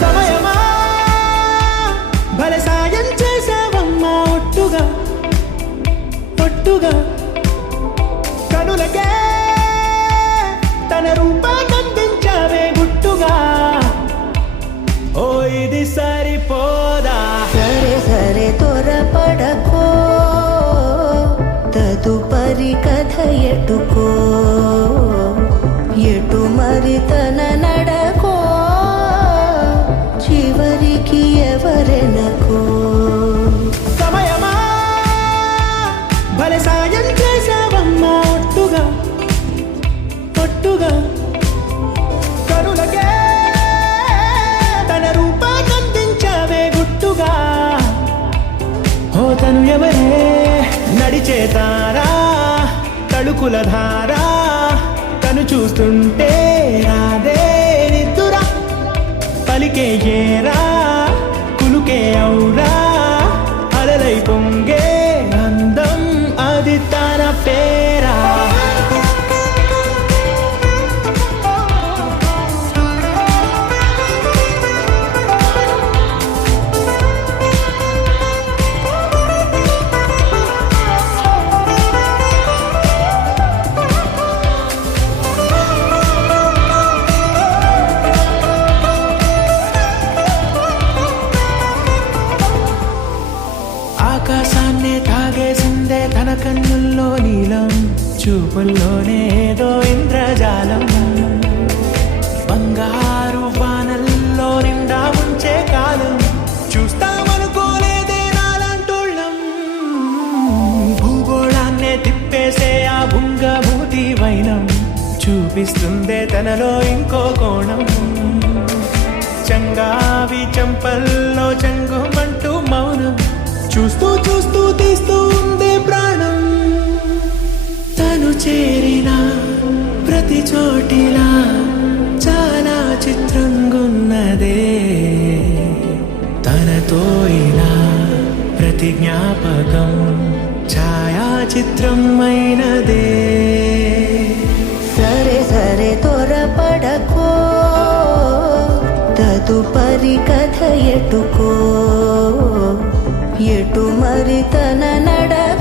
సమయమా భలే సాయం చేసావమ్మా ఒట్టుగా ఒట్టుగా కనులకే తన రూపాన్నందించావే గుట్టుగా ఓ ఇది సరిపోదా సరే సరే త్వరపడకో తదుపరి కథ ఎటుకో ఎటు మరి తన నడకో చివరికి ఎవరెనకో సమయమా భలే సాయం చేసావమ్మా ఒట్టుగా ఒట్టుగా కనులకే తన రూపాన్నందించావే గుట్టుగా ఓ తను ఎవరే నడిచే తారా తడుకుల ధారా తను చూస్తుంటే రాదే నిద్దురా పలికే ఏరా కులుకే ఔరా అలలై పొంగే అందం అది తన పేరా ఆకాశాన్నే తాగేసిందే తన కన్నుల్లో నీలం చూపుల్లోనే ఏదో ఇంద్రజాలం బంగారు వానల్లో నిండా ముంచే కాలం చూస్తామనుకోలేదే నాలంటోళ్ళం భూగోళాన్నే తిప్పేసే ఆ భుంగభూతి వైనం చూపిస్తుందే తనలో ఇంకో కోణం చంగావి చంపల్లో చంగుమంటూ మౌనం చూస్తూ చూస్తూ తీస్తూ ఉండే ప్రాణం తను చేరిన ప్రతి చోటిలా చాలా చిత్రంగున్నదే తనతో ఇలా ప్రతి జ్ఞాపకం ఛాయాచిత్రం అయినదే సరే సరే త్వరపడకో తదుపరి కథ ఎటుకో ఎటు మరి తన నడకో